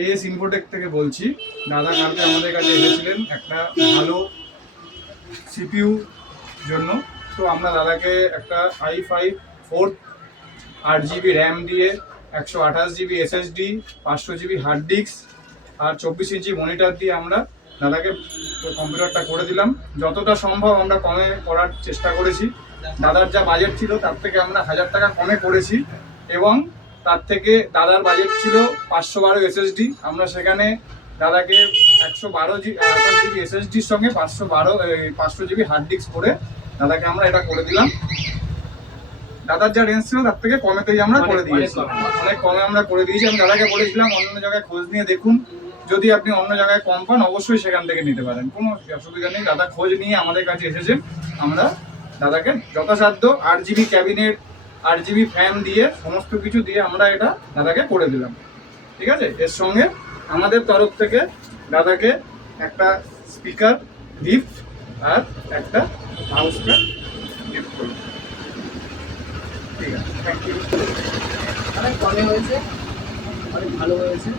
As Infotech থেকে বলছি। দাদা কালকে আমাদের কাছে এসেছিলেন একটা ভালো সিপিইউ জন্য। তো আমরা দাদাকে একটা i5 4th 8 GB র্যাম দিয়ে 128 GB SSD 500 GB hard disk আর 24 ইঞ্চি মনিটর দিয়ে আমরা দাদাকে কম্পিউটারটা করে দিলাম। যতটা সম্ভব আমরা কমে করার চেষ্টা করেছি। দাদার যা বাজেট ছিল তার থেকে আমরা 1000 টাকা কমে করেছি এবং তার থেকে দাদার বাজেট ছিল 512 SSD, আমরা সেখানে দাদাকে 112 GB SSDর সঙ্গে 500 GB হার্ড ডিস্ক করে দাদাকে আমরা এটা করে দিলাম। দাদার যা রেঞ্জ ছিল তার থেকে কমেতেই আমরা করে দিয়েছি, অনেক কমে আমরা করে দিয়েছি। আমি দাদাকে বলেছিলাম অন্য জায়গায় খোঁজ নিয়ে দেখুন, যদি আপনি অন্য জায়গায় কম পান অবশ্যই সেখান থেকে নিতে পারেন, কোনো অসুবিধা নেই। দাদা খোঁজ নিয়ে আমাদের কাছে এসেছেন, আমরা দাদাকে যথাসাধ্য 8 GB ক্যাবিনেট 8 GB ফ্যান দিয়ে সমস্ত কিছু দিয়ে আমরা এটা দাদাকে করে দিলাম। ঠিক আছে, এর সঙ্গে আমাদের তরফ থেকে দাদাকে একটা স্পিকার গিফট আর একটা মাউস প্যাড গিফট করব। ঠিক আছে, থ্যাংক ইউ। অনেক কমে হয়েছে, অনেক ভালো হয়েছে।